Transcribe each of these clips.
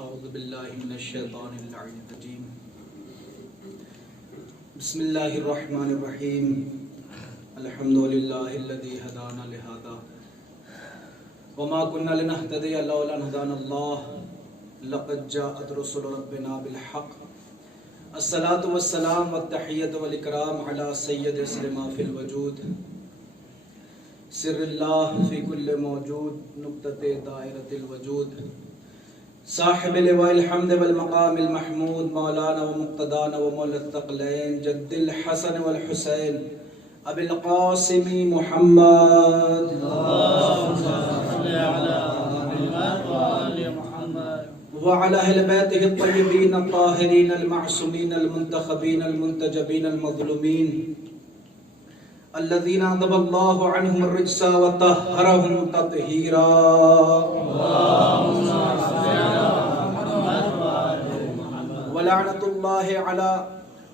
اعوذ باللہ من الشیطان اللعین الرجیم بسم اللہ الرحمن الرحیم الحمد للہ الذی ہدانا لہذا وما كنا لنهتدی لولا ان هدانا اللہ لقد جاءت رسل ربنا بالحق الصلاة والسلام والتحیۃ والاکرام علی سید سلمہ فی الوجود سر اللہ فی کل موجود نقطۃ دائرۃ الوجود صاحب لواء الحمد والمقام المحمود مولانا ومقتدانا ومولا الثقلین جد الحسن والحسین ابی القاسم محمد وعلى أهل بيته الطيبين الطاهرين المعصومين المنتخبين المنتجبين المظلومين الذين أذهب الله عنهم الرجس وطهرهم تطهيرا ولعنة الله على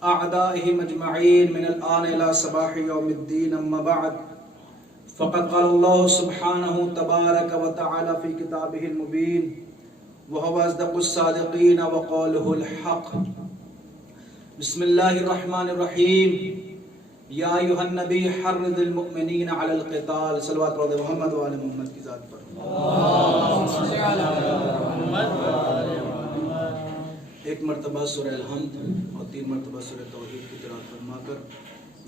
أعدائهم أجمعين من الآن إلى صباح يوم الدين أما بعد فقد قال الله سبحانه تبارك وتعالى في كتابه المبين وهو أصدق الصادقين وقوله الحق بسم الله الرحمن الرحيم يا أيها النبي حرض المؤمنين على القتال صلوات رضي محمد وآل محمد کی ذات پر ایک مرتبہ سورہ الحمد اور 3 مرتبہ سورہ توحید کی قرأت فرما کر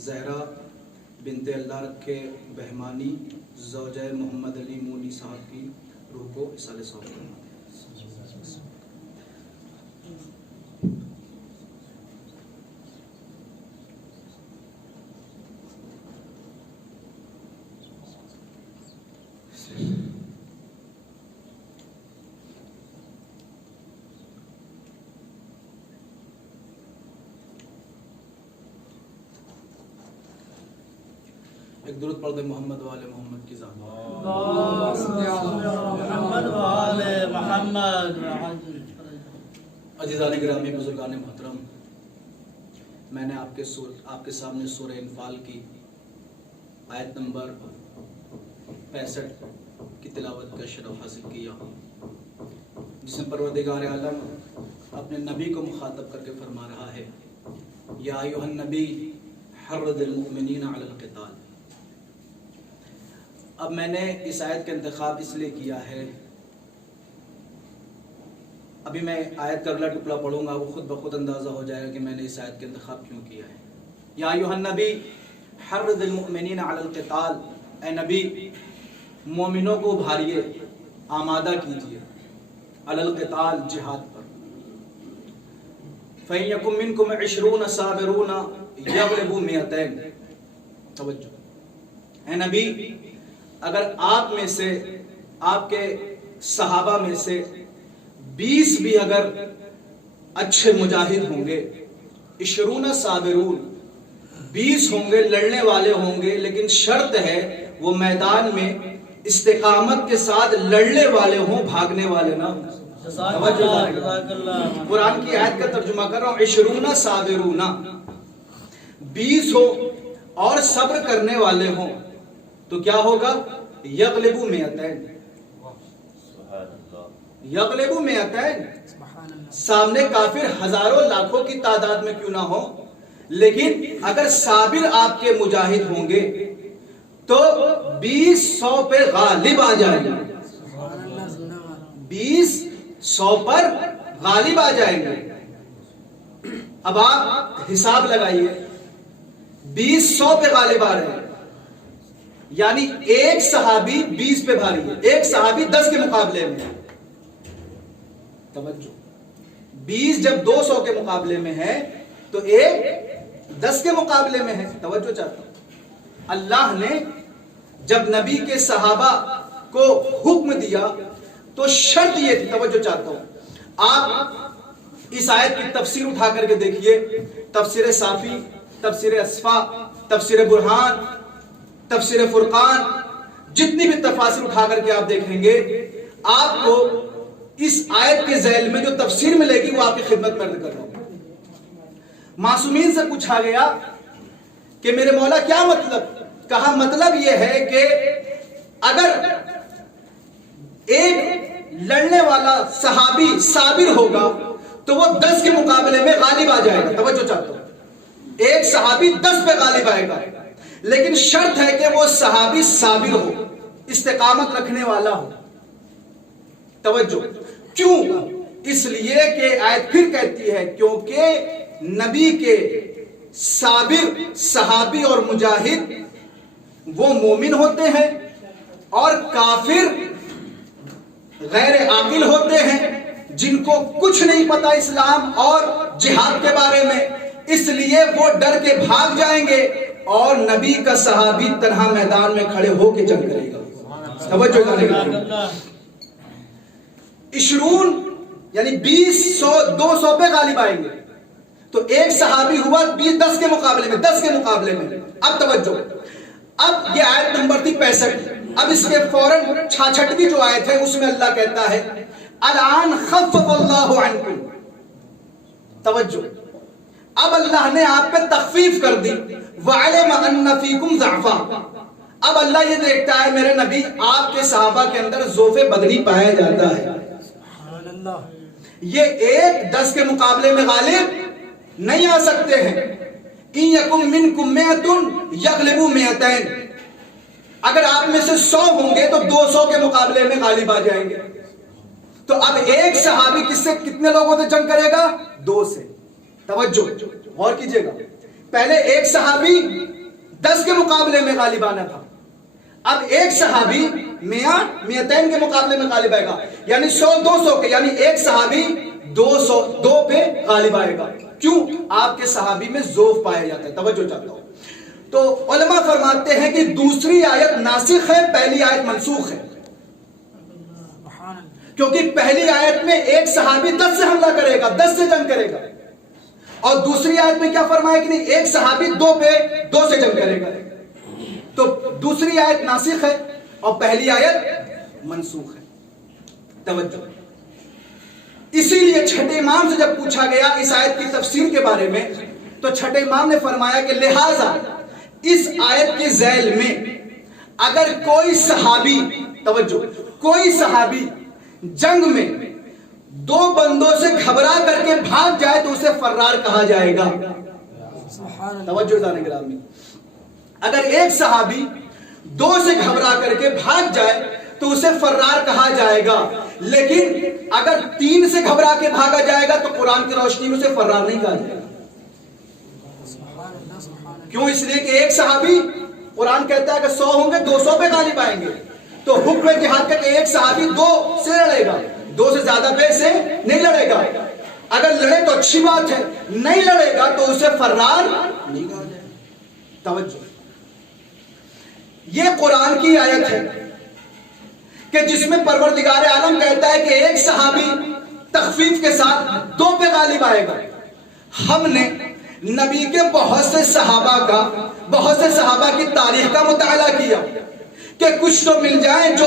زہرا بنت اللہ رکھے بہمانی زوجہ محمد علی مونی صاحب کی روح کو اصال ثواب فرما دیں۔ ایک درود پڑھ دے محمد و آل محمد کی ذات محمد و آل محمد۔ عزیزان گرامی، بزرگان محترم، میں نے آپ کے سامنے سورہ انفال کی آیت نمبر 65 کی تلاوت کا شرف حاصل کیا، جس میں پروردگار عالم اپنے نبی کو مخاطب کر کے فرما رہا ہے یا ایھا النبی حرض المؤمنین علی القتال۔ اب میں نے اس آیت کا انتخاب اس لیے کیا ہے، ابھی میں آیت کا اگلا ٹکڑا پڑھوں گا، وہ خود بخود اندازہ ہو جائے گا کہ میں نے اس آیت کا انتخاب کیوں کیا ہے۔ یا ایھا النبی حرض المؤمنین علی القتال، اے نبی مومنوں کو ابھاریے، آمادہ کیجیے، علی القتال جہاد پر۔ فَإِن يَكُن مِّنكُمْ 20 صَابِرُونَ يَغْلِبُوا 200۔ توجہ، اے نبی اگر آپ میں سے، آپ کے صحابہ میں سے 20 بھی اگر اچھے مجاہد ہوں گے، 20 صابرون، 20 ہوں گے لڑنے والے ہوں گے، لیکن شرط ہے وہ میدان میں استقامت کے ساتھ لڑنے والے ہوں، بھاگنے والے نہ ہوں۔ قرآن کی آیت کا ترجمہ کر رہا ہوں، 20 صابرون، 20 ہو اور صبر کرنے والے ہوں تو کیا ہوگا؟ یغلبوا 200، یغلبوا 200۔ سامنے کافر ہزاروں لاکھوں کی تعداد میں کیوں نہ ہو، لیکن اگر صابر آپ کے مجاہد ہوں گے تو 20 100 پہ غالب آ جائیں گے، 20 100 پر غالب آ جائیں گے۔ اب آپ حساب لگائیے، 20 100 پہ غالب آ رہے ہیں، یعنی ایک صحابی 20 پہ بھاری ہے، ایک صحابی 10 کے مقابلے میں۔ توجہ، 20 جب 200 کے مقابلے میں ہے تو ایک 10 کے مقابلے میں ہے۔ توجہ چاہتا ہوں، اللہ نے جب نبی کے صحابہ کو حکم دیا تو شرط یہ تھی، توجہ چاہتا ہوں، آپ اس آیت کی تفسیر اٹھا کر کے دیکھیے، تفسیر صافی، تفسیر اصفا، تفسیر برہان، تفسیر فرقان، جتنی بھی تفاسیر اٹھا کر کے آپ دیکھیں گے، آپ کو اس آیت کے ذیل میں جو تفسیر ملے گی وہ آپ کی خدمت میں عرض کر رہا ہوں۔ معصومین سے پوچھا گیا کہ میرے مولا کیا مطلب؟ کہا مطلب یہ ہے کہ اگر ایک لڑنے والا صحابی صابر ہوگا تو وہ 10 کے مقابلے میں غالب آ جائے گا. توجہ چاہتا ہوں, ایک صحابی 10 پہ غالب آئے گا, لیکن شرط ہے کہ وہ صحابی صابر ہو, استقامت رکھنے والا ہو. توجہ, کیوں؟ اس لیے کہ آیت پھر کہتی ہے کیونکہ نبی کے صابر صحابی اور مجاہد وہ مومن ہوتے ہیں اور کافر غیر عاقل ہوتے ہیں جن کو کچھ نہیں پتا اسلام اور جہاد کے بارے میں, اس لیے وہ ڈر کے بھاگ جائیں گے اور نبی کا صحابی تنہا میدان میں کھڑے ہو کے جنگ کرے گا. توجہ کرنے کا 20 یعنی 20 100 200 پہ غالب آئیں گے. تو ایک صحابی ہوا 10 کے مقابلے میں. اب توجہ, اب یہ آیت نمبر تھی 65. اب اس کے فوراً 66ویں جو آیت ہے اس میں اللہ کہتا ہے الان خفف اللہ عنکم. توجہ, اب اللہ نے آپ پہ تخفیف کر دی. وعلم ان فیکم ضعفا, اب اللہ یہ دیکھتا ہے میرے نبی آپ کے صحابہ کے اندر ضعف بدنی پایا جاتا ہے. یہ ایک 10 کے مقابلے میں غالب نہیں آ سکتے ہیں. ان یکم منکم مئۃ یغلبوا مئتین, اگر آپ میں سے 100 ہوں گے تو 200 کے مقابلے میں غالب آ جائیں گے. تو اب ایک صحابی کس سے کتنے لوگوں سے جنگ کرے گا؟ 2 سے. توجہ غور کیجئے گا, پہلے ایک صحابی 10 کے مقابلے میں غالب آنا تھا, اب ایک صحابی 100 کے مقابلے میں غالب آئے گا, یعنی 100 200 کے, یعنی ایک صحابی 2 پہ غالب آئے گا. کیوں؟ آپ کے صحابی میں ضعف پایا جاتا ہے. توجہ چاہتا ہوں. تو علماء فرماتے ہیں کہ دوسری آیت ناسخ ہے, پہلی آیت منسوخ ہے. کیونکہ پہلی آیت میں ایک صحابی 10 سے حملہ کرے گا, 10 سے جنگ کرے گا, اور دوسری آیت میں کیا فرمایا کہ نہیں, ایک صحابی 2 سے جنگ کرے گا. تو دوسری آیت ناسخ ہے اور پہلی آیت منسوخ ہے. توجہ, اسی لیے چھٹے امام سے جب پوچھا گیا اس آیت کی تفسیر کے بارے میں تو چھٹے امام نے فرمایا کہ لہٰذا اس آیت کے ذیل میں اگر کوئی صحابی, توجہ, کوئی صحابی جنگ میں 2 بندوں سے گھبرا کر کے بھاگ جائے تو اسے فرار کہا جائے گا. توجہ جانے گرامی, اگر ایک صحابی 2 سے گھبرا کر کے بھاگ جائے تو اسے فرار کہا جائے گا, لیکن اگر 3 سے گھبرا کے بھاگا جائے گا تو قرآن کی روشنی میں اسے فرار نہیں کہا جائے گا. کیوں؟ اس لیے کہ ایک صحابی, قرآن کہتا ہے کہ 100 ہوں گے 200 پہ غالب آئیں گے, تو حکم جہاد کا کہ ایک صحابی 2 سے لڑے گا, 2 سے زیادہ پہ سے نہیں لڑے گا. اگر لڑے تو اچھی بات ہے, نہیں لڑے گا تو اسے فرار نہیں کہا جائے گا. توجہ, یہ قرآن کی آیت ہے کہ جس میں پروردگار عالم کہتا ہے کہ ایک صحابی تخفیف کے ساتھ 2 پہ غالب آئے گا. ہم نے نبی کے بہت سے صحابہ کی تاریخ کا مطالعہ کیا کہ کچھ تو مل جائیں جو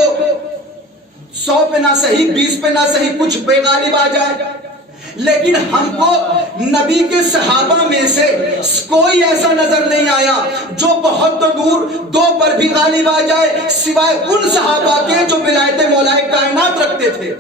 100 پہ نہ صحیح, 20 پہ نہ صحیح, کچھ پہ غالب آ جائے, لیکن ہم کو نبی کے صحابہ میں سے کوئی ایسا نظر نہیں آیا جو بہت دور 2 پر بھی غالب آ جائے, سوائے ان صحابہ کے جو ولایت مولائے کائنات رکھتے تھے.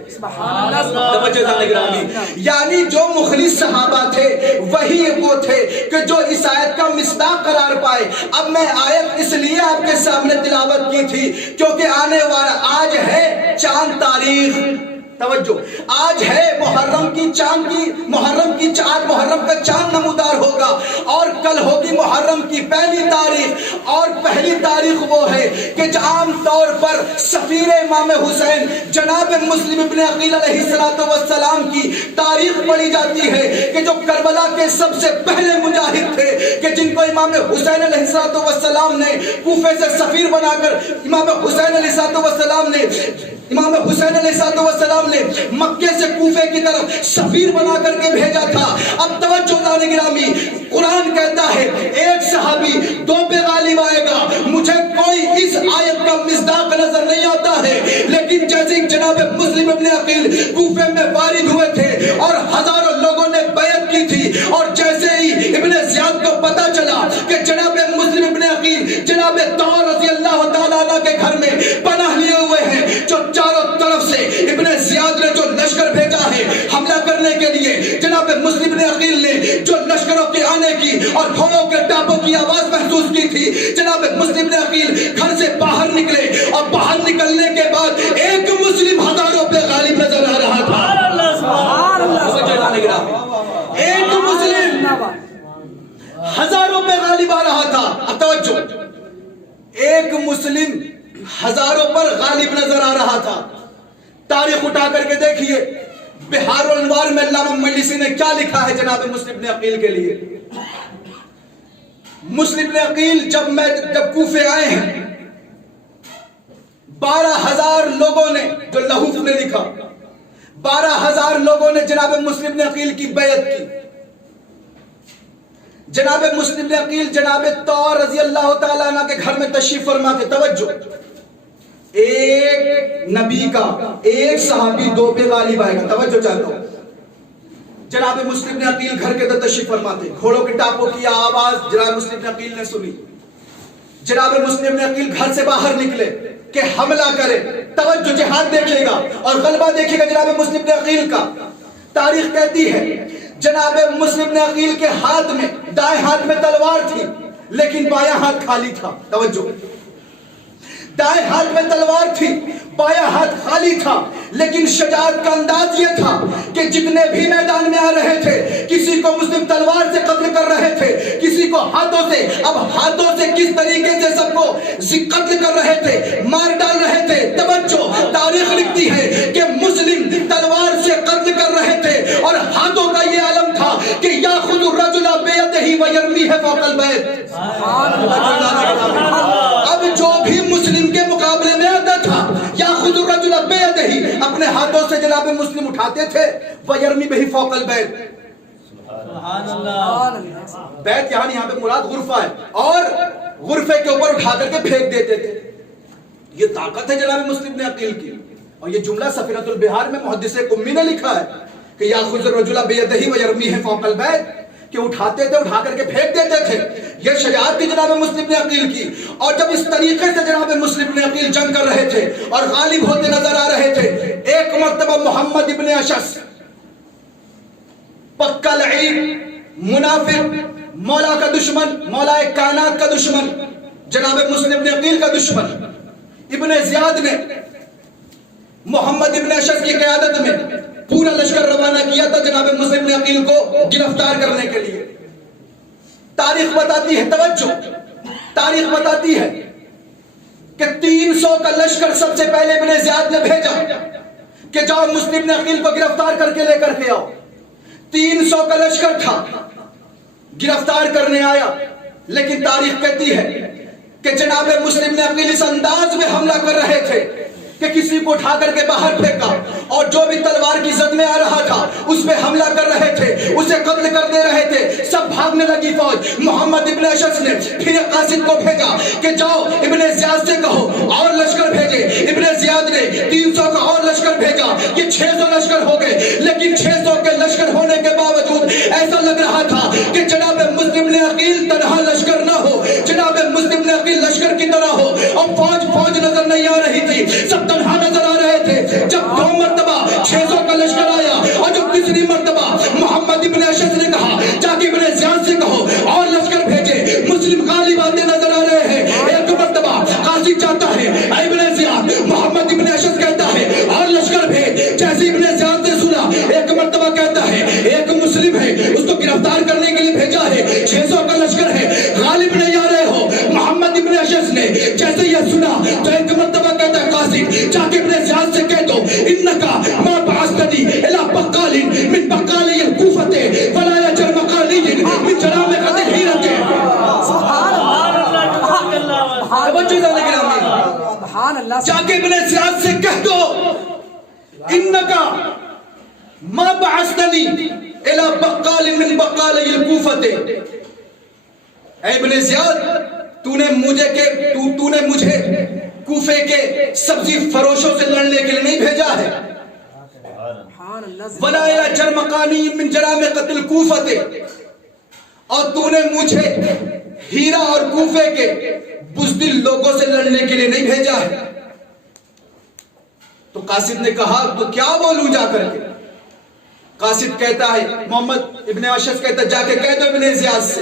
یعنی جو مخلص صحابہ تھے وہی وہ تھے کہ جو اس آیت کا مصداق قرار پائے. اب میں آیت اس لیے آپ کے سامنے تلاوت کی تھی کیونکہ آنے والا آج ہے چاند تاریخ. توجہ, آج ہے محرم کی محرم کا چاند نمودار ہوگا, اور کل ہوگی محرم کی پہلی تاریخ. اور پہلی تاریخ وہ ہے کہ عام طور پر سفیر امام حسین جناب مسلم ابن عقیل علیہ السلام کی تاریخ پڑھی جاتی ہے کہ جو کربلا کے سب سے پہلے مجاہد تھے کہ جن کو امام حسین علیہ السلام نے کوفے سے سفیر بنا کر امام حسین علیہ السلام نے مکے سے کوفے کی طرف سفیر بنا کر کے بھیجا تھا. اب توجہ دانے گرامی, قرآن کہتا ہے ایک صحابی 2 پہ غالب آئے گا. مجھے کوئی اس آیت کا مصداق نظر نہیں آتا ہے, لیکن جیسے جناب مسلم ابن عقیل کوفے میں وارد ہوئے تھے اور ہزاروں لوگوں نے بیعت کی تھی, اور جیسے ہی ابن زیاد کو پتا چلا کہ جناب مسلم ابن عقیل جناب طور رضی اللہ تعالیٰ عنہ کے گھر میں پناہ لیے ہوئے ہیں, جو چاروں طرف سے ابن زیاد اور گھوڑوں کے ٹاپوں کی آواز محسوس کی تھی. جناب مسلم نے عقیل گھر سے باہر نکلے اور باہر نکلنے کے بعد ایک مسلم ہزاروں پہ غالب نظر آ رہا تھا. ایک مسلم ہزاروں پہ غالب آ رہا تھا. توجہ, ایک مسلم ہزاروں پر غالب نظر آ رہا تھا. تاریخ اٹھا کر کے دیکھیے بہار الانوار میں علامہ مجلسی نے کیا لکھا ہے جناب مسلم بن عقیل کے لیے. مسلم بن عقیل جب کوفے آئے ہیں 12,000 لوگوں نے, جو لہوف نے لکھا, 12,000 لوگوں نے جناب مسلم بن عقیل کی بیعت کی. جناب مسلم بن عقیل جناب طور رضی اللہ تعالیٰ عنہ کے گھر میں تشریف فرما تھے. توجہ, ایک نبی کا ایک صحابی دو پہ غالب آئے گا. توجہ چاہتا ہوں. جناب مسلم بن عقیل گھر کے اندر تشریف فرما تھے. گھوڑوں کے ٹاپوں کی آواز جناب مسلم بن عقیل نے سنی. جناب مسلم بن عقیل گھر سے باہر نکلے کہ حملہ کرے. توجہ, جہاد دیکھے گا اور غلبہ دیکھے گا جناب مسلم بن عقیل کا. تاریخ کہتی ہے جناب مسلم بن عقیل کے ہاتھ میں, دائیں ہاتھ میں تلوار تھی لیکن بایاں ہاتھ خالی تھا. توجہ, دائیں ہاتھ میں تلوار تھی, بایاں ہاتھ خالی تھا. لیکن شجاعت کا انداز یہ تھا کہ جتنے بھی میدان میں آ رہے تھے, کسی کو مسلم تلوار سے قتل کر رہے تھے, کسی کو ہاتھوں سے. اب ہاتھوں سے کس طریقے سے سب کو قتل کر رہے تھے, مار ڈال رہے تھے. توجہ, تاریخ لکھتی ہے کہ مسلم تلوار سے قتل کر رہے تھے اور ہاتھوں کا یہ علم تھا کہ یاخذ الرجل بیدہ ویرمیہ فوق البیت. اب جو بھی مسلم کے مقابلے میں آتا تھا یاخذ الرجل بیدہ, اپنے ہاتھوں سے جناب مسلم اٹھاتے تھے, ویرمی بہ فوق البیت. سبحان اللہ. بیت یہاں پہ مراد غرفہ ہے, اور غرفے کے اوپر اٹھا کر کے پھینک دیتے تھے. یہ طاقت ہے جناب مسلم بن عقیل کی. اور یہ جملہ سفینۃ البحار میں محدث قمی نے لکھا ہے کہ یاخذ الرجل بیدہ ویرمیہ فوق البیت, کہ اٹھاتے تھے, اٹھا کر کے پھینک دیتے تھے. یہ شجاعت تھی جناب مسلم بن عقیل کی. اور جب اس طریقے سے جناب مسلم بن عقیل جنگ کر رہے تھے اور غالب ہوتے نظر آ رہے تھے, ایک مرتبہ محمد ابن اشعث, پکا لعین, منافق, مولا کا دشمن, مولا کائنات کا دشمن, جناب مسلم بن عقیل کا دشمن, ابن زیاد نے محمد ابن اشعث کی قیادت میں پورا لشکر روانہ کیا تھا جناب مسلم بن عقیل کو گرفتار کرنے کے لیے. تاریخ بتاتی ہے, توجہ, تاریخ بتاتی ہے کہ 300 کا لشکر سب سے پہلے ابن زیاد نے بھیجا کہ جاؤ مسلم بن عقیل کو گرفتار کر کے لے کر کے آؤ. 300 کا لشکر تھا, گرفتار کرنے آیا. لیکن تاریخ کہتی ہے کہ جناب مسلم بن عقیل اس انداز میں حملہ کر رہے تھے کہ کسی کو اٹھا کر کے باہر پھینکا, اور جو بھی تلوار کی زد میں آ رہا تھا اس پہ حملہ کر رہے تھے, اسے قتل کر دے رہے تھے. سب بھاگنے لگی فوج. محمد ابن اشعث نے پھر قاصد کو بھیجا کہ جاؤ ابن زیاد سے کہو اور لشکر بھیجے. ابن زیاد نے 300 کا اور لشکر بھیجا, یہ 600 لشکر ہو گئے. لیکن 600 کے لشکر ہونے کے باوجود ایسا لگ رہا تھا کہ جناب مسلم بن عقیل تنہا لشکر نہ ہو, جناب مسلم بن عقیل لشکر کی طرح ہو, اور فوج نظر نہیں آ رہی تھی, سب تنہا نظر آ رہے تھے. جب 2 مرتبہ 600 کا لشکر آیا اور جب تیسری مرتبہ محمد ابن اشعث نے کہا جا کے ابن زیاد سے کہو اور لشکر بھیجے, مسلم غالب آتے نظر آ رہے ہیں. ایک مرتبہ قاضی چاہتا ہے ابن زیاد, محمد ابن اشعث کہتا ہے اور لشکر بھیج. جیسے ابن زیاد نے سنا, ایک مرتبہ کہتا ہے ایک مسلم ہے, اس کو گرفتار کرنے کے لیے بھیجا ہے, 600 کا لشکر ہے, غالب نہیں آ رہے ہو. محمد ابن اشعث نے جیسے یہ سنا تو ایک مرتبہ کہتا ہے قاضی جا کے ابن زیاد سے کہہ دو انکا ما بعثتنی الی بقال من بقالی الکوفۃ ولا یجر مقالی من جرام قد حیرت. جا کے ابن زیاد سے کہہ دو انکا ما بعثتنی الی بقال من بقالی الکوفۃ. اے ابن زیاد, تو نے مجھے کوفے کے سبزی فروشوں سے لڑنے کے لیے نہیں بھیجا ہے. ولا یجر مقالی من جرام قد الکوفۃ, اور تو نے مجھے ہیرا اور کوفے کے بزدل لوگوں سے لڑنے کے لیے نہیں بھیجا ہے. تو قاصد نے کہا تو کیا بولوں جا کر کے. قاصد کہتا ہے, محمد ابن اشعث کہتا ہے جا کے کہہ دو ابن زیاد سے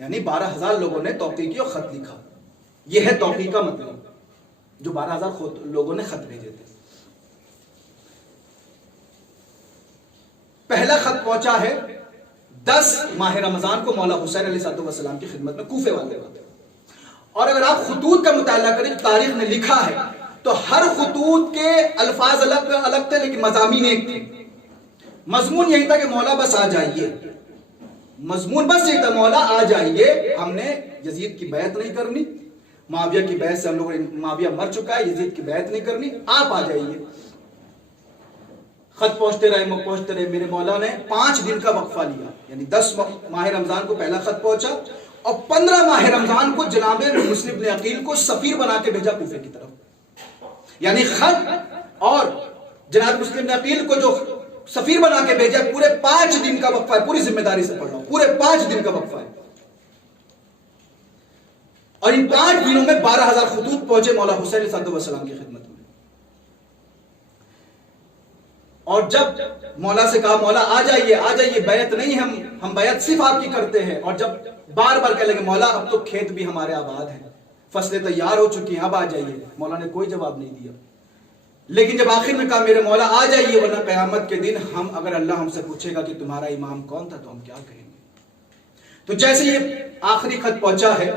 یعنی 12,000 لوگوں نے توقیع کی اور خط لکھا. یہ ہے توقیع کا مطلب, جو 12,000 لوگوں نے خط بھیجے تھے. پہلا خط پہنچا ہے 10 ماہ رمضان کو مولا حسین علیہ السلام کی خدمت میں کوفے والے وقت. اور اگر آپ خطوط کا مطالعہ کریں, تاریخ نے لکھا ہے تو ہر خطوط کے الفاظ الگ تھے لیکن مضامین ایک تھے. مضمون یہی تھا کہ مولا بس آ جائیے, مضمون بس یہی تھا مولا آ جائیے, ہم نے یزید کی بیعت نہیں کرنی, معاویہ کی بیعت سے ہم لوگوں نے, معاویہ مر چکا ہے, یزید کی بیعت نہیں کرنی, آپ آ جائیے. خط پہنچتے رہے. میرے مولا نے 5 دن کا وقفہ لیا, یعنی 10 ماہ رمضان کو پہلا خط پہنچا اور 15 ماہ رمضان کو جناب مسلم بن عقیل کو سفیر بنا کے بھیجا کوفے کی طرف. یعنی خط اور جناب مسلم بن عقیل کو جو سفیر بنا کے بھیجا, پورے 5 دن کا وقفہ ہے. پوری ذمہ داری سے پڑھ رہا ہوں, پورے 5 دن کا وقفہ ہے. اور ان 5 دنوں میں 12,000 خطوط پہنچے مولا حسین علیہ السلام کی خدمت میں. اور جب مولا سے کہا مولا آ جائیے, بیعت نہیں, ہم بیعت صرف آپ کی کرتے ہیں. اور جب بار بار کہنے لگے مولا اب تو کھیت بھی ہمارے آباد ہیں, فصلیں تیار ہو چکی ہیں, اب آ جائیے, مولا نے کوئی جواب نہیں دیا. لیکن جب آخر میں کہا میرے مولا آ جائیے, ورنہ قیامت کے دن اگر اللہ ہم سے پوچھے گا کہ تمہارا امام کون تھا تو ہم کیا کہیں گے. تو جیسے یہ آخری خط پہنچا ہے,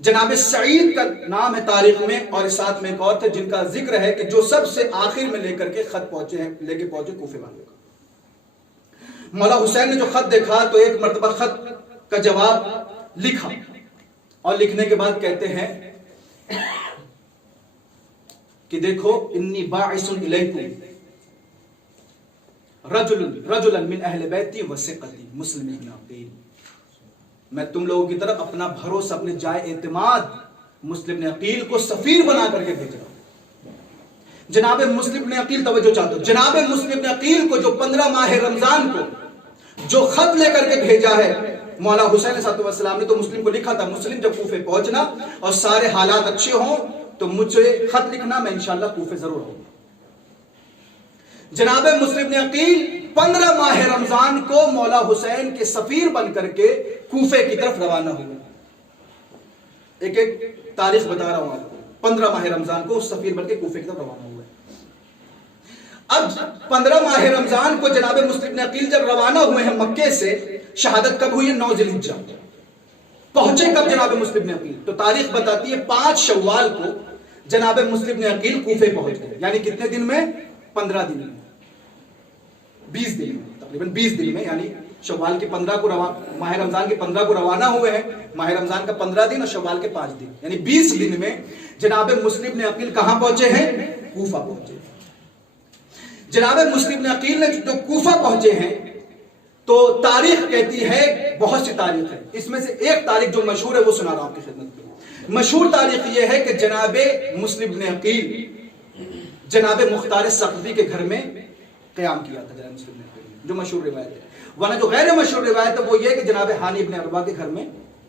جناب سعید کا نام ہے تاریخ میں, اور اس ساتھ میں ایک اور تھے جن کا ذکر ہے کہ جو سب سے آخر میں لے کر کے خط لے کے پہنچے کوفے والوں کا. مولا حسین نے جو خط دیکھا تو ایک مرتبہ خط کا جواب لکھا, اور لکھنے کے بعد کہتے ہیں کہ دیکھو انی باعث الیکم رجلا من اہل بیتی وثقتی مسلم بن عقیل. میں تم لوگوں کی طرف اپنا بھروسہ, اپنے جائے اعتماد مسلم بن عقیل کو سفیر بنا کر کے بھیج رہا ہوں. جناب مسلم بن عقیل, توجہ چاہتا ہوں, جناب مسلم بن عقیل کو جو 15 ماہ رمضان کو جو خط لے کر کے بھیجا ہے مولا حسین علیہ السلام نے, تو مسلم کو لکھا تھا مسلم جب کوفے پہنچنا اور سارے حالات اچھے ہوں تو مجھے خط لکھنا, میں انشاءاللہ کوفے ضرور ہوں. جناب مسلم بن عقیل 15 ماہ رمضان کو مولا حسین کے سفیر بن کر کے کوفے کی طرف روانہ ہوئے. ایک تاریخ بتا رہا ہوں آپ کو. 15 ماہ رمضان کو سفیر بن کے کوفے کی طرف روانہ ہوئے. اب 15 ماہ رمضان کو جناب مسلم بن عقیل جب روانہ ہوئے ہیں مکے سے, شہادت کب ہوئی ہے؟ 9 ذی الحجہ. پہنچے کب جناب مسلم بن عقیل؟ تو تاریخ بتاتی ہے 5 شوال کو جناب مسلم بن عقیل کوفے پہنچ گئے. یعنی کتنے دن میں؟ 15 دن میں, 20 دن میں, تقریباً 20 دن میں. یعنی شوال کے 15 کو ماہ رمضان کے 15 کو روانہ ہوئے ہیں, ماہ رمضان کا 15 دن اور شوال کے 5 دن, یعنی 20 دن میں جناب مسلم بن عقیل کہاں پہنچے ہیں؟ کوفہ پہنچے. جناب مسلم بن عقیل نے جو کوفہ پہنچے ہیں تو تاریخ کہتی ہے, بہت سی تاریخ ہے, اس میں سے ایک تاریخ جو مشہور ہے وہ سنا رہا ہوں آپ کی خدمت میں. مشہور تاریخ یہ ہے کہ جناب مسلم بن عقیل جناب مختار ثقفی کے گھر میں قیام کیا تھا جناب مسلم بن عقیل نے, جو مشہور روایت ہے. ورنہ جو غیر مشہور روایت ہے وہ یہ کہ جناب ہانی بن عروہ کے گھر میں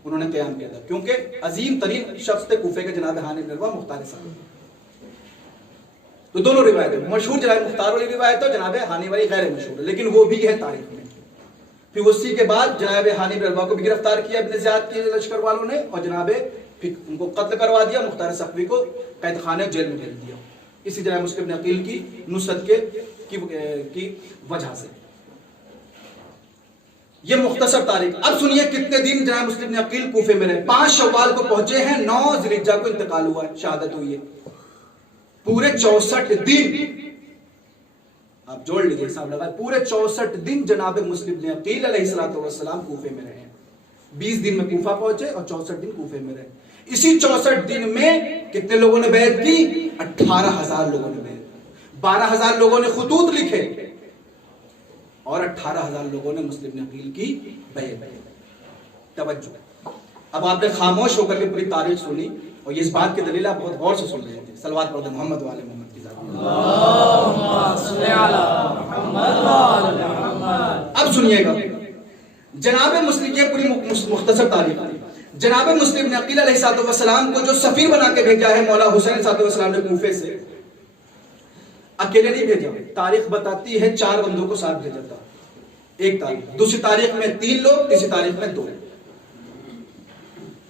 انہوں نے قیام کیا تھا, کیونکہ عظیم ترین شخص تھے کوفے کے جناب ہانی بن عروہ مختار ثقفی. تو دونوں روایتیں مشہور, جناب مختار والی روایت ہے, جناب ہانی والی غیر مشہور ہے, لیکن وہ بھی ہے تاریخ میں. پھر اسی کے بعد جناب ہانی بن عروہ کو بھی گرفتار کیا ابن زیاد کے لشکر والوں نے, اور جناب پھر ان کو قتل کروا دیا, مختار ثقفی کو قید خانے جیل میں بھیج دیا, اسی جناب مسلم بن عقیل کی نصرت کی وجہ سے. یہ مختصر تاریخ. اب سنیے کتنے دن جناب مسلم بن عقیل کوفے میں رہے. 5 شوال کو پہنچے ہیں, 9 ذی الحجہ کو انتقال ہوا ہے, شہادت ہوئی ہے. پورے 64 دن آپ جوڑ لیجیے, حساب لگا, پورے 64 دن جناب مسلم بن عقیل علیہ السلام کوفے میں رہے. 20 دن میں کوفہ پہنچے اور 64 دن کوفے میں رہے. اسی 64 دن میں کتنے لوگوں نے بیعت کی؟ 18,000 لوگوں نے بیعت. 12,000 لوگوں نے خطوط لکھے اور 18,000 لوگوں نے مسلم بن عقیل کی بیعت. توجہ, اب آپ نے خاموش ہو کر کے پوری تاریخ سنی, اور یہ اس بات کی دلیل آپ بہت غور سے سن رہے تھے. صلوات پڑھتے محمد والے محمد کی ذات. اب سنیے گا جناب مسلم, یہ پوری مختصر تاریخ ہے. جناب مسلم بن عقیل علیہ السلام کو جو سفیر بنا کے بھیجا ہے مولا حسین علیہ السلام نے کوفے سے, اکیلے نہیں بھیجا. تاریخ بتاتی ہے 4 بندوں کو ساتھ بھیجا تھا. ایک تاریخ, دوسری تاریخ میں 3 لوگ, تیسری تاریخ میں 2.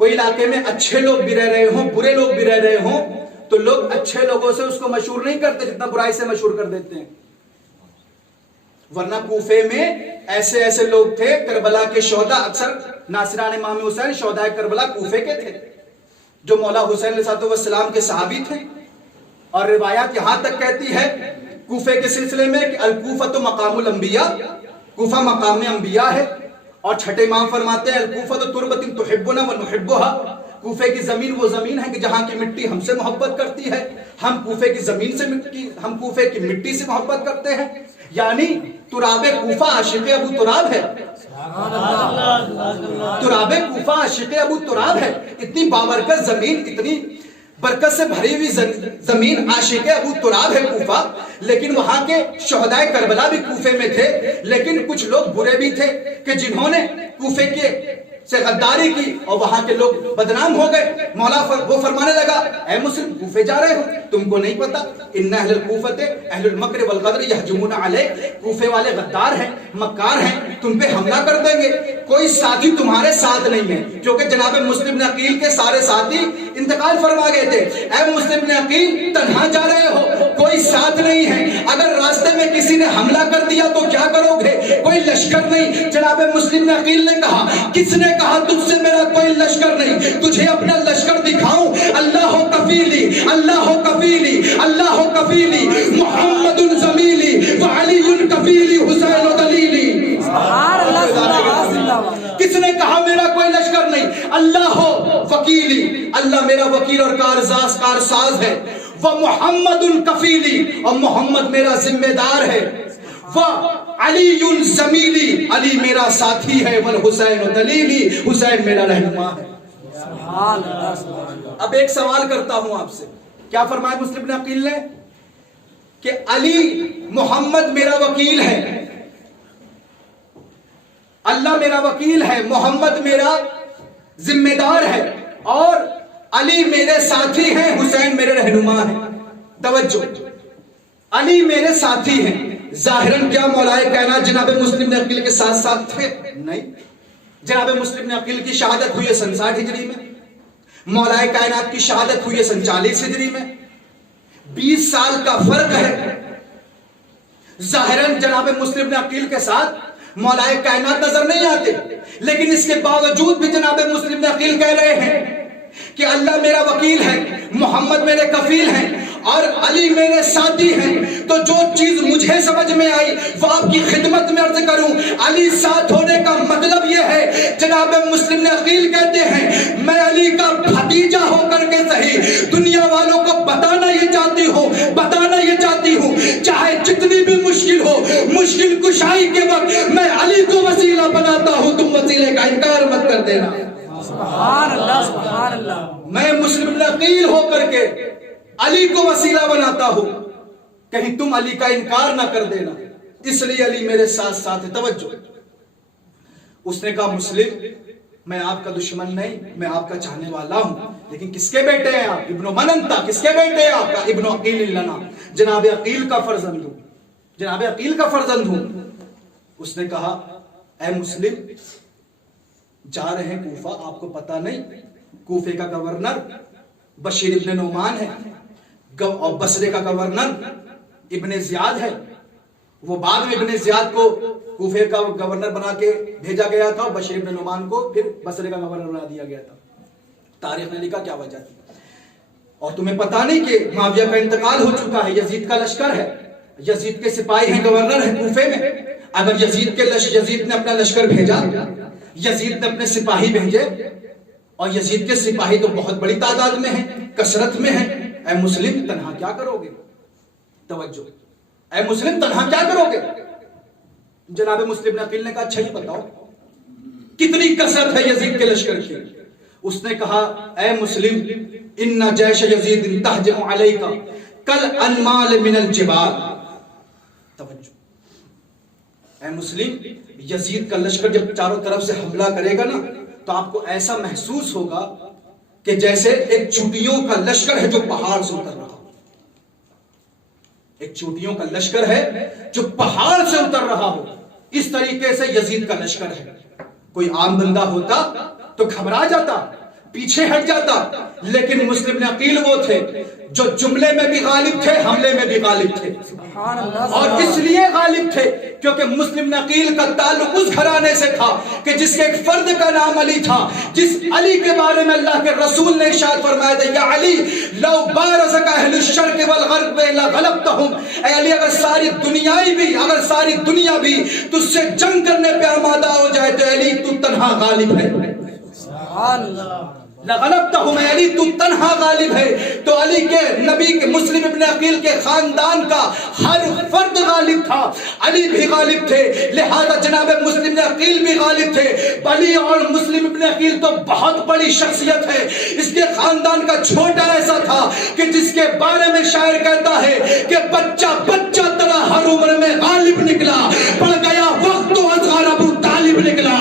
کوئی علاقے میں اچھے لوگ بھی رہ رہے ہوں، برے لوگ بھی رہ رہے ہوں، تو لوگ اچھے لوگوں سے اس کو مشہور نہیں کرتے جتنا برائی سے مشہور کر دیتے ہیں. ورنہ کوفے میں ایسے ایسے لوگ تھے، کربلا کے شہداء، اکثر ناصران امام حسین شہداء کربلا کوفے کے تھے، جو مولا حسین علیہ السلام کے صحابی تھے. اور روایات یہاں تک کہتی ہے کوفے کے سلسلے میں کہ الکوفۃ مقام الانبیاء، کوفہ مقام انبیاء ہے. اور چھٹے امام فرماتے ہیں الکوفۃ تربۃ تحبنا ونحبها، کوفے کی زمین وہ زمین ہے کہ جہاں کی مٹی ہم سے محبت کرتی ہے، ہم کوفے کی زمین سے ہم کوفے کی مٹی سے محبت کرتے ہیں. یعنی تراب کوفہ عاشق ابو تراب ہے، تراب کوفہ عاشق ابو تراب ہے. اتنی بابرکت زمین، اتنی برکت سے بھری ہوئی زمین عاشق ابو تراب ہے کوفہ. لیکن وہاں کے شہدائے کربلا بھی کوفے میں تھے، لیکن کچھ لوگ برے بھی تھے کہ جنہوں نے کوفے کے سے غداری کی اور وہاں کے لوگ بدنام ہو گئے. مولا وہ فرمانے لگا اے مسلم کوفے جا رہے ہو، تم کو نہیں پتا ان اہل الکوفۃ اہل المکر والغدر یہجمون علیک، کوفے والے غدار ہیں، مکار ہیں، تم پہ حملہ کر دیں گے. کوئی ساتھی تمہارے ساتھ نہیں ہے، کیونکہ جناب مسلم بن عقیل کے سارے ساتھی انتقال فرما گئے تھے. اے مسلم بن عقیل تنہا جا رہے ہو، کوئی ساتھ نہیں ہے، اگر راستے میں کسی نے حملہ کر دیا تو کیا کرو گے؟ کوئی لشکر نہیں. جناب مسلم بن عقیل نے کہا کس نے کہا تجھ سے میرا کوئی لشکر نہیں، تجھے اپنا لشکر دکھاؤں؟ اللہ کفیلی، اللہ کفیلی، اللہ کفیلی، محمد زمیلی وعلی کفیلی حسین دلیلی. کس نے کہا میرا کوئی لشکر نہیں؟ اللہ وکیلی، اللہ میرا وکیل اور کارساز ہے. وہ محمد کفیلی، اور محمد میرا ذمہ دار ہے. وہ علی زمیلی، علی میرا ساتھی ہے. والحسین دلیلی، حسین میرا رہنما ہے. اب ایک سوال کرتا ہوں آپ سے، کیا فرمایا مسلم بن عقیل نے؟ کہ علی محمد میرا وکیل ہے، اللہ میرا وکیل ہے، محمد میرا ذمہ دار ہے، اور علی میرے ساتھی ہیں، حسین میرے رہنما ہیں. توجہ، علی میرے ساتھی ہیں. ظاہراً کیا مولائے کائنات جناب مسلم بن عقیل کے ساتھ ساتھ تھے؟ نہیں. جناب مسلم بن عقیل کی شہادت ہوئی ہے 67 ہجری میں، مولائے کائنات کی شہادت ہوئی ہے 47 ہجری میں، 20 سال کا فرق ہے. ظاہراً جناب مسلم بن عقیل کے ساتھ مولائے کائنات نظر نہیں آتے، لیکن اس کے باوجود بھی جناب مسلم بن عقیل کہہ رہے ہیں کہ اللہ میرا وکیل ہے، محمد میرے کفیل ہیں، اور علی میرے ساتھی ہیں. تو جو چیز مجھے سمجھ میں آئی وہ آپ کی خدمت میں عرض کروں. علی ساتھ ہونے کا مطلب یہ ہے، جناب مسلم بن عقیل کہتے ہیں میں علی کا بھتیجا ہو کر کے صحیح دنیا والوں کو بتانا یہ چاہتی ہوں چاہے جتنی بھی مشکل ہو، مشکل کشائی کے وقت میں علی کو وسیلہ بناتا ہوں، تم وسیلے کا انکار مت کر دینا. سبحان اللہ، سبحان اللہ. میں مسلم بن عقیل ہو کر کے علی کو وسیلہ بناتا ہوں، کہیں تم علی کا انکار نہ کر دینا، اس لیے علی میرے ساتھ ساتھ ہے. توجہ، اس نے کہا مسلم میں آپ کا دشمن نہیں، میں آپ کا چاہنے والا ہوں، لیکن کس کے بیٹے ہیں آپ؟ ابن من انت، کس کے بیٹے ہیں آپ؟ کا ابن عقیل لنا، جناب عقیل کا فرزند ہوں، جناب عقیل کا فرزند ہوں. اس نے کہا اے مسلم جا رہے ہیں کوفہ، آپ کو پتا نہیں کوفے کا گورنر بشیر ابن نعمان ہے، اور بصرے کا گورنر ابن زیاد ہے. وہ بعد میں ابن زیاد کو کوفے کا گورنر بنا کے بھیجا گیا تھا، بشیر ابن نعمان کو پھر بصرے کا گورنر بنا دیا گیا تھا. تاریخ نے لکھا کیا وجہ تھی. اور تمہیں پتا نہیں کہ معاویہ کا انتقال ہو چکا ہے، یزید کا لشکر ہے، یزید کے سپاہی ہیں، گورنر ہیں کوفے میں. اگر یزید نے اپنا لشکر بھیجا، یزید نے اپنے سپاہی بھیجے، اور یزید کے سپاہی تو بہت بڑی تعداد میں ہیں، کثرت میں ہیں، اے مسلم تنہا کیا کرو گے؟ توجہ، اے مسلم تنہا کیا کرو گے؟ جناب مسلم بن عقیل نے کہا اچھا یہ بتاؤ کتنی کثرت ہے یزید کے لشکر کی؟ اس نے کہا اے مسلم ان جیش یزید تہجم علیک کل انمال من الجبال. توجہ، اے مسلم یزید کا لشکر جب چاروں طرف سے حملہ کرے گا نا تو آپ کو ایسا محسوس ہوگا کہ جیسے ایک چوٹیوں کا لشکر ہے جو پہاڑ سے اتر رہا ہو. ایک چوٹیوں کا لشکر ہے جو پہاڑ سے اتر رہا ہو، اس طریقے سے یزید کا لشکر ہے. کوئی عام بندہ ہوتا تو گھبرا جاتا، پیچھے ہٹ جاتا، لیکن مسلم ابن عقیل وہ تھے جو جملے میں بھی غالب تھے، حملے میں بھی غالب تھے، اور اس لیے غالب تھے کیونکہ مسلم ابن عقیل کا تعلق اس گھرانے سے تھا کہ جس کے ایک فرد کا نام علی تھا، جس علی کے بارے میں اللہ کے رسول نے ارشاد فرمایا تھا، یا علی لو بارزک اہل الشرق والغرب لغلبتہم، اے علی اگر ساری دنیا بھی تجھ سے جنگ کرنے پہ آمادہ ہو جائے تو علی تو تنہا غالب ہے، لغلبتہم، علی تو تنہا غالب ہے۔ تو علی کے نبی کے مسلم ابن عقیل کے خاندان کا ہر فرد غالب تھا، علی بھی غالب تھے، لہذا جناب مسلم ابن عقیل بھی غالب تھے۔ علی اور مسلم ابن عقیل تو بہت بڑی شخصیت ہے، اس کے خاندان کا چھوٹا ایسا تھا کہ جس کے بارے میں شاعر کہتا ہے کہ بچہ بچہ ترا ہر عمر میں غالب نکلا، پڑ گیا وقت تو اصغر ابو طالب نکلا،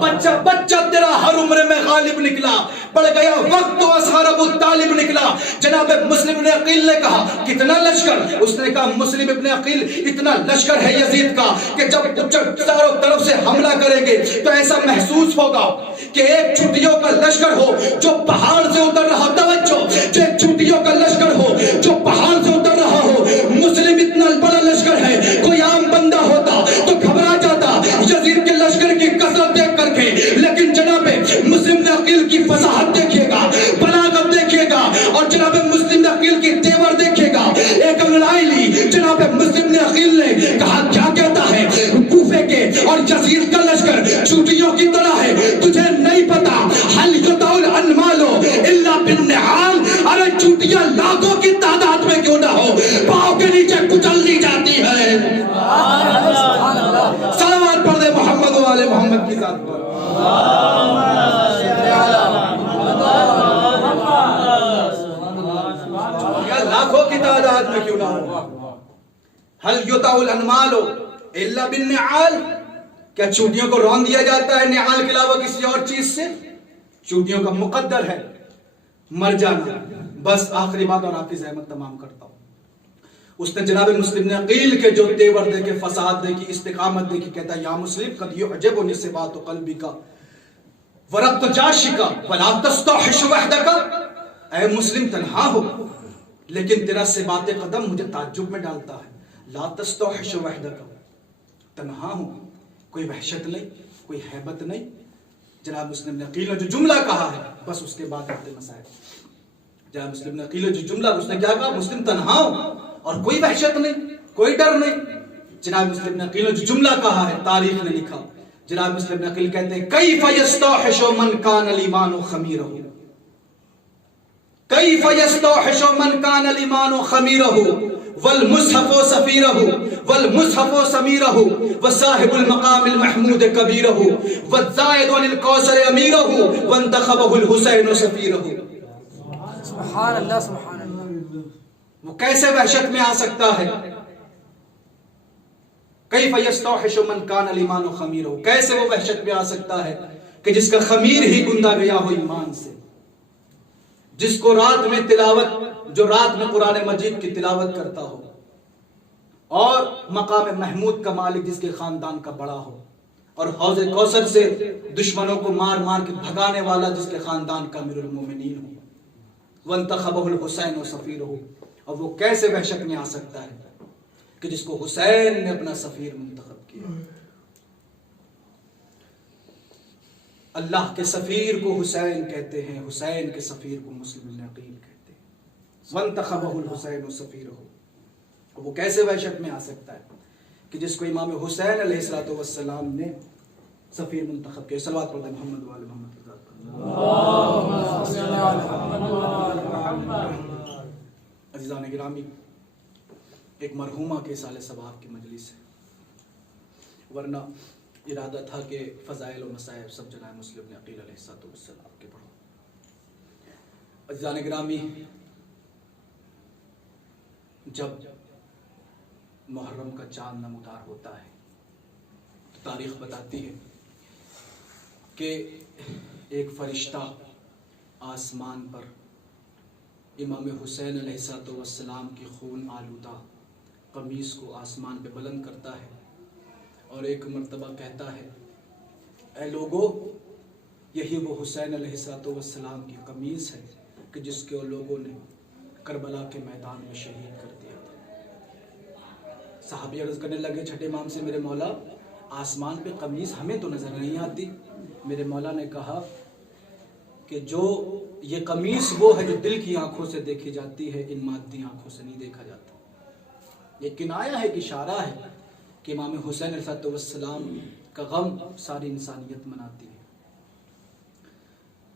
بچہ بچہ تیرا ہر عمر میں غالب نکلا، پڑ گیا وقت تو اصغر ابو طالب نکلا۔ جناب مسلم ابن عقیل نے کہا کتنا لشکر؟ اس نے کہا مسلم ابن عقیل اتنا لشکر ہے یزید کا کہ جب چاروں طرف سے حملہ کریں گے تو ایسا محسوس ہوگا کہ ایک چھٹیوں کا لشکر ہو جو پہاڑ سے اتر رہا، توجہ، جو ایک چھٹیوں کا لشکر ہو جو پہاڑ سے اتر رہا ہو۔ مسلم اتنا بڑا لشکر ہے، کوئی عام بندہ ہوتا تو گھبرا جاتا یزید کے لشکر کی کثرت دیکھ کر کے، لیکن جناب مسلم ابن عقیل کی فصاحت دیکھیے گا، بلاغت دیکھیے گا، اور جناب مسلم ابن عقیل کی تیور دیکھیے گا۔ ایک لڑائی لی، جناب مسلم ابن عقیل نے کہا کیا کہتا ہے، کوفے کے اور یزید کا لشکر چوٹیوں کی طرح ہے، تجھے نہیں پتا حل یدع الانمال الا بالنعال، ارے چوٹیاں لاکھوں کی تعداد میں کیوں نہ ہو، پاؤں کے نیچے کچل دی جاتی ہے۔ صلوات پڑھ دے محمد و آل محمد کی ذات پر۔ یا لاکھوں کی تعداد میں کیوں نہ ہو، حل یدع الانمال الا بالنعال، کیا چوٹیوں کو رون دیا جاتا ہے نعال کے علاوہ کسی اور چیز سے؟ چوٹیوں کا مقدر ہے مر جانا۔ بس آخری بات اور آپ کی زحمت تمام کرتا ہوں، اس نے جناب مسلم ابن عقیل کے جو تیور دیکھے، فصاحت دیکھی، استقامت دیکھی، کہتا ہے یا مسلم قد یعجبنی ثبات قلبک وربط جاشک ولا تستوحش وحدک، اے مسلم تنہا ہو لیکن تیرا ثبات قدم مجھے تعجب میں ڈالتا ہے، لا تستوحش وحدک، تنہا ہو، کوئی وحشت نہیں، کوئی ہیبت نہیں۔ جناب مسلم ابن عقیل نے جو جملہ کہا ہے بس اس کے بعد آتے مسائل۔ جناب مسلم ابن عقیل نے جو جملہ، اس نے کیا کہا، مسلم تنہا ہو اور کوئی وحشت نہیں، کوئی ڈر نہیں۔ جناب مسلم ابن عقیل نے جو جملہ کہا ہے تاریخ نے لکھا، جناب مسلم ابن عقیل کہتے ہیں کیف یستوحش من کان الایمان خمیرہ، کیف یستوحش من کان الایمان خمیرہ والمصحف سفیرہ والمصحف سمیرہ وصاحب المقام المحمود کبیرہ والزائد عن الکوثر امیرہ وانتخبہ الحسین سفیرہ۔ سبحان اللہ سبحان اللہ، وہ کیسے وحشت میں آ سکتا ہے؟ کیف یستوحش من کان الایمان خمیرہ، کیسے وہ وحشت میں آ سکتا ہے کہ جس کا خمیر ہی گندا گیا ہو ایمان سے، جس کو رات میں تلاوت، جو رات میں قرآن مجید کی تلاوت کرتا ہو، اور مقام محمود کا مالک جس کے خاندان کا بڑا ہو، اور حوض کوثر سے دشمنوں کو مار مار کے بھگانے والا جس کے خاندان کا امیر المومنین ہو، وانتخبہ الحسین سفیرہ، اور وہ کیسے وحشت میں آ سکتا ہے کہ جس کو حسین نے اپنا سفیر منتخب کیا۔ اللہ کے سفیر کو حسین کہتے ہیں، حسین کے سفیر کو مسلم ابن عقیل کہتے ہیں۔ وانتخبہ الحسین سفیرہ، وہ کیسے وحشت میں آ سکتا ہے کہ جس کو امام حسین علیہ الصلوۃ والسلام نے سفیر منتخب کیا۔ صلوات پڑھتے محمد و آل محمد کی ذات پر۔ عزیزان گرامی، ایک مرحومہ کے سال ثواب کی مجلس ہے، ورنہ ارادہ تھا کہ فضائل و مصائب سب جناب مسلم ابن عقیل علیہ السلام کے پڑھو۔ عزیزان گرامی، جب محرم کا چاند نمودار ہوتا ہے تو تاریخ بتاتی ہے کہ ایک فرشتہ آسمان پر امام حسین علیہ السلام کی خون آلودہ قمیص کو آسمان پہ بلند کرتا ہے اور ایک مرتبہ کہتا ہے اے لوگو، یہی وہ حسین علیہ السلام کی قمیص ہے کہ جس کے لوگوں نے کربلا کے میدان میں شہید کر دیا تھا۔ صحابی عرض کرنے لگے چھٹے امام سے، میرے مولا آسمان پہ قمیص ہمیں تو نظر نہیں آتی۔ میرے مولا نے کہا کہ جو یہ قمیص وہ ہے جو دل کی آنکھوں سے دیکھی جاتی ہے، ان مادی آنکھوں سے نہیں دیکھا جاتا۔ یہ کنایہ ہے، اشارہ ہے کہ امام حسین علیہ السلام کا غم ساری انسانیت مناتی ہے۔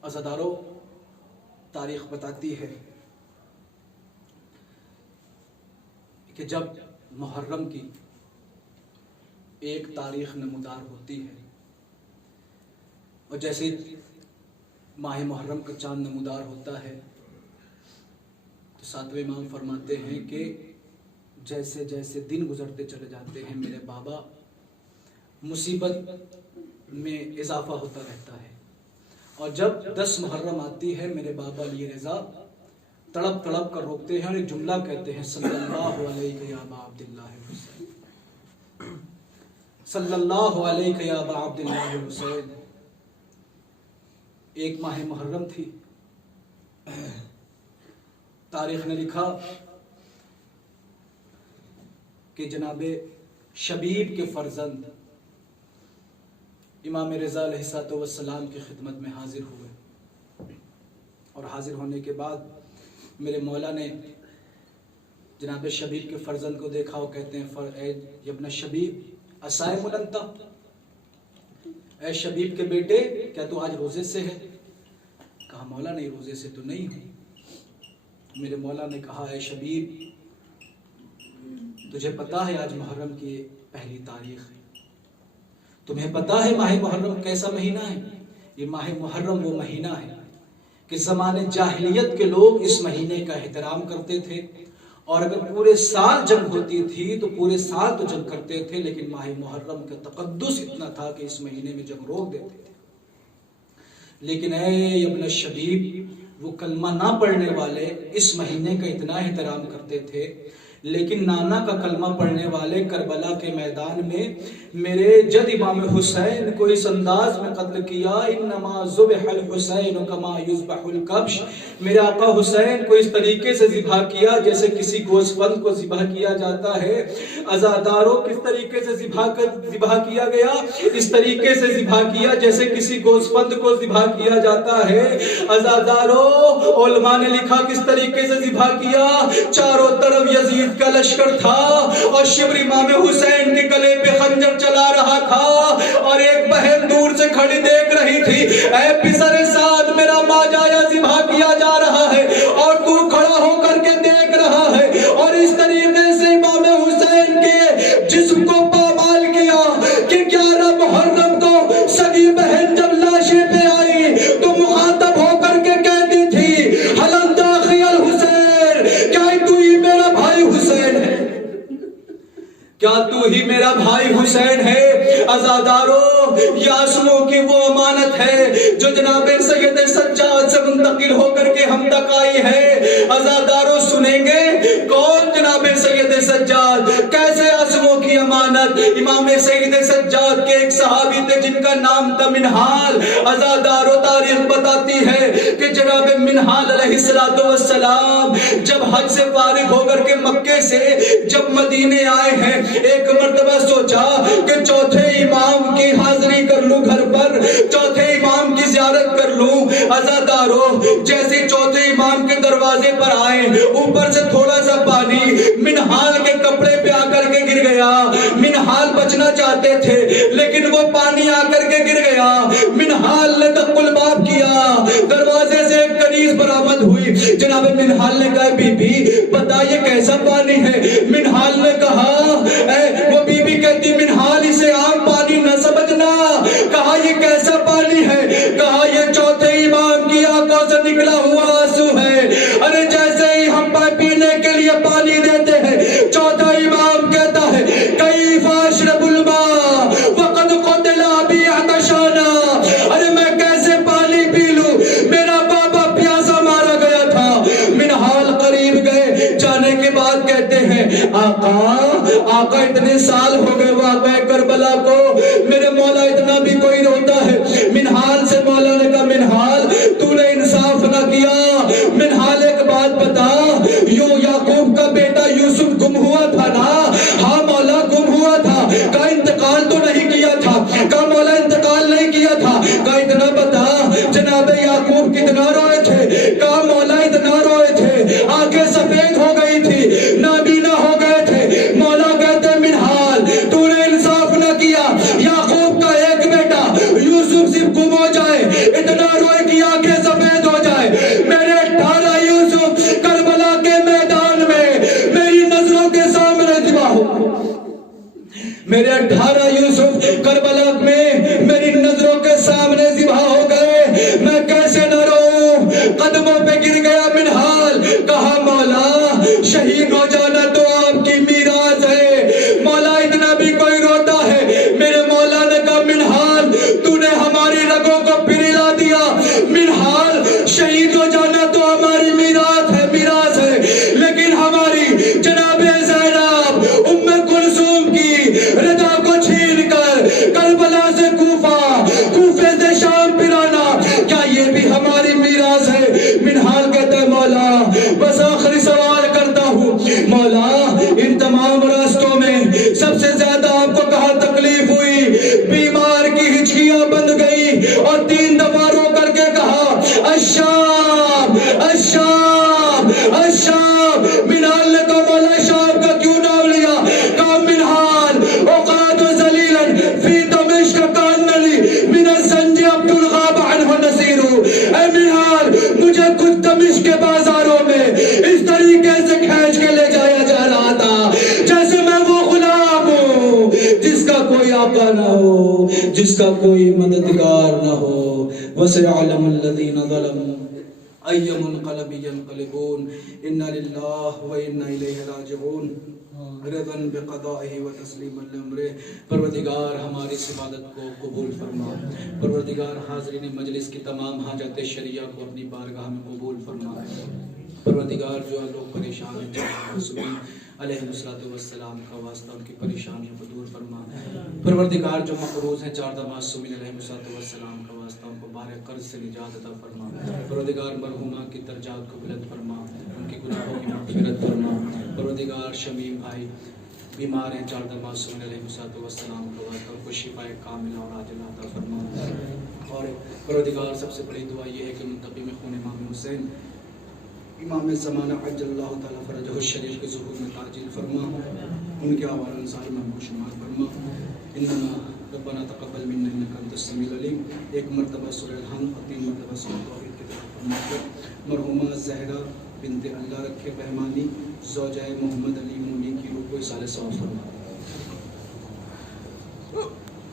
عزادارو، تاریخ بتاتی ہے کہ جب محرم کی ایک تاریخ نمودار ہوتی ہے اور جیسے ماہ محرم کا چاند نمودار ہوتا ہے تو ساتویں امام فرماتے ہیں کہ جیسے جیسے دن گزرتے چلے جاتے ہیں میرے بابا مصیبت میں اضافہ ہوتا رہتا ہے، اور جب 10 محرم آتی ہے میرے بابا علی رضا تڑپ تڑپ کر روکتے ہیں اور ایک جملہ کہتے ہیں، صلی اللہ علیہ یا ابا عبداللہ حسین، صلی اللہ علیہ یا ابا عبداللہ حسین۔ ایک ماہ محرم تھی، تاریخ نے لکھا کہ جناب شبیب کے فرزند امام رضا علیہ السلام کی خدمت میں حاضر ہوئے، اور حاضر ہونے کے بعد میرے مولا نے جناب شبیب کے فرزند کو دیکھا، وہ کہتے ہیں اے ابن شبیب اسائم انت، اے شبیب کے بیٹے کیا تو آج روزے سے ہے؟ کہا مولا نہیں، روزے سے تو نہیں ہوں۔ میرے مولا نے کہا اے شبیب تجھے پتا ہے آج محرم کی پہلی تاریخ ہے، تمہیں پتا ہے ماہ محرم کیسا مہینہ ہے؟ یہ ماہ محرم وہ مہینہ ہے کہ زمانے جاہلیت کے لوگ اس مہینے کا احترام کرتے تھے، اور اگر پورے سال جنگ ہوتی تھی تو پورے سال تو جنگ کرتے تھے، لیکن ماہ محرم کا تقدس اتنا تھا کہ اس مہینے میں جنگ روک دیتے تھے۔ لیکن اے ابن شبیب، وہ کلمہ نہ پڑھنے والے اس مہینے کا اتنا احترام کرتے تھے، لیکن نانا کا کلمہ پڑھنے والے کربلا کے میدان میں میرے جد امام حسین کو اس انداز میں قتل کیا، انما ذبح الحسین کما یذبح الکبش، میرے آقا حسین کو اس طریقے سے ذبح کیا جیسے کسی گوسفند کو ذبح کیا جاتا ہے۔ عزاداروں، کس طریقے سے ذبح کیا گیا؟ اس طریقے سے ذبح کیا جیسے کسی گوسفند کو ذبح کیا جاتا ہے۔ عزاداروں، علماء نے لکھا کس طریقے سے ذبح کیا۔ چاروں طرف یزید کا لشکر تھا اور شبر امام حسین کے گلے پہ خنجر چلا رہا تھا، اور ایک بہن دور سے کھڑی دیکھ رہی تھی، اے پسر سعد میرا ماجایا ذبح کیا جا رہا ہے اور تو کھڑا ہو کر کے دیکھ رہا ہے۔ اور اس طریقے سے امام حسین کے جسم کو پامال کیا کہ 11 محرم کو سگی بہن جب لاشیں پہ آئی تو مخاطب ہو کر کے کہتی تھی، حل انت اخی الحسین، کیا تو ہی میرا بھائی حسین ہے؟ کیا تو ہی میرا بھائی حسین ہے؟ عزاداروں، یہ آسموں کی وہ امانت ہے جو جناب سید سجاد سے منتقل ہو کر کے ہم تک آئی ہے۔ عزاداروں سنیں گے کون جناب سید سجاد، کیسے آسموں کی امانت؟ امام سید سجاد کے ایک صحابی تھے جن کا نام تھا منہال۔ عزاداروں، تاریخ بتاتی ہے کہ جناب منہال علیہ السلام جب حج سے فارغ ہو کر کے مکے سے جب مدینے آئے ہیں، ایک مرتبہ سوچا کہ چوتھے امام کی حاضری کر لوں، گھر پر چوتھے امام کی زیارت کر لوں۔ عزاداروں، جیسے چوتھے امام کے دروازے پر آئے، اوپر سے تھوڑا سا پانی منہال کے کپڑے پہ آ کر کے گر گیا۔ منہال بچنا چاہتے تھے لیکن وہ پانی آ کر کے گر گیا۔ منہال نے دق الباب کیا، دروازے سے ایک کنیز برآمد ہوئی۔ جناب منہال نے کہا بی بی بتا یہ کیسا پانی ہے؟ منہال نے کہا، وہ بی بی کہتی منہال اسے عام پانی نہ سمجھنا۔ کہا یہ کیسا پانی ہے؟ کہا یہ چوتھے امام کی آنکھوں سے نکلا ہوا آنسو ہے۔ ارے جیسے ہی ہم پینے کے لیے پانی دیتے ہیں، چوتھا امام کہتا ہے کیف اشرب الماء وقد قتل ابی عطشانا، ارے میں کیسے پانی پی لوں، میرا بابا پیاسا مارا گیا تھا۔ منہال قریب گئے، جانے کے بعد کہتے ہیں آقا اتنے سال ہو گئے واقعہ کربلا کو، میرے مولا اتنا بھی کوئی روتا ہے؟ منہال سے مولا نے کہا کہا مولا انتقال نہیں کیا تھا، کہا اتنا بتا جناب یعقوب کتنا روئے تھے، کہا مولا اتنا روئے تھے آنکھیں سفید ہو گئی تھی، نابینا ہو گئے تھے۔ مولا کہتے منہال تو نے انصاف نہ کیا، یعقوب کا ایک بیٹا یوسف صرف گم ہو جائے، اتنا روئے کہ آنکھیں سفید ہو جائے، میرے 18 یوسف کربلا کے میدان میں میری نظروں کے سامنے ذبح ہو، میرے 18 یوسف کربلا میں میری نظروں کے سامنے ذبح ہو گئے، میں کیسے نہ روؤں؟ قدموں پہ گر گیا منہال، کہا مولا شہید ہو جانا تو آپ کی میراث ہے، مولا اتنا بھی کوئی روتا ہے؟ میرے مولا نے کہا منہال تو نے ہماری رگوں کو پھر ہلا دیا، منہال شہید ہو جانا تو ہماری میراث ہے، میراث ہے، لیکن ہماری جناب زینب ام کلثوم کی رضا کو چھین کر کربلا سے کوفہ، کوفے سے شام پھرانا، کیا یہ بھی ہماری میراث ہے؟ منہال کہتا ہے مولا بس آخری سوال کرتا ہوں، مولا ان تمام راستوں میں سب سے زیادہ آپ کو کہاں تکلیف ہوئی؟ بیمار کی ہچکیاں بند گئی اور 3 دفعہ رو کر کے کہا الشام الشام الشام۔ منہال نے کہا مولا شام کا کیوں نام لیا؟ کہا منہال اقعد ذلیلا فی دمشق کاننی من الزنج عبد الغاب عنہ نصیر۔ اے منہال مجھے کچھ دمشق کے بازاروں میں اس طریقے سے کھینچ کے لے جایا جا رہا تھا جیسے میں وہ غلام ہوں جس کا کوئی آقا نہ ہو، جس کا کوئی مددگار نہ ہو۔ وَسَيَعْلَمُ الَّذِينَ ظَلَمُوا أَيَّ مُنْقَلَبٍ يَنْقَلِبُونَ إِنَّا لِلَّهِ وَإِنَّا إِلَيْهِ رَاجِعُونَ رضاً بقضائه وتسلیما لامرہ۔ پروردگار ہماری اس عبادت کو قبول فرما، پروردگار حاضرین مجلس کی تمام حاجات شریعہ کو اپنی بارگاہ میں قبول فرما، پروردگار جو لوگ پریشان ہیں معصومین علیہ السلام کا واسطہ ان کی پریشانیوں کو دور فرما، پروردگار جو مقروض ہیں 4 معصومین علیہ السلام کا واسطہ ان کو بار قرض سے نجات عطا فرما، پروردگار مرحومہ کی درجات کو بلند فرما، ان کے گناہوں کی مغفرت فرما، پروردگار شمیم بھائی بیمار ہیں 4 معصومین علیہ السلام کا واسطہ ان کو شفاء کاملہ اور عاجلہ عطا فرما، اور پروردگار سب سے بڑی دعا یہ ہے کہ منتقم خون امام حسین امام زمانہ عجل اللہ تعالیٰ فرجہ الشریف کے ظہور میں تعجیل فرما، ان کے آوار انصار میں شمار فرما۔ اننا ربنا تقبل منا انک انت السمیع العلیم، 1 مرتبہ سورہ الحمد اور 3 مرتبہ سورہ توحید کی طرف فرما کر مرحومہ زہرا بنت اللہ رکھے بہمانی زوجہ محمد علی مونی کی روح کو اصالِ ثواب فرما۔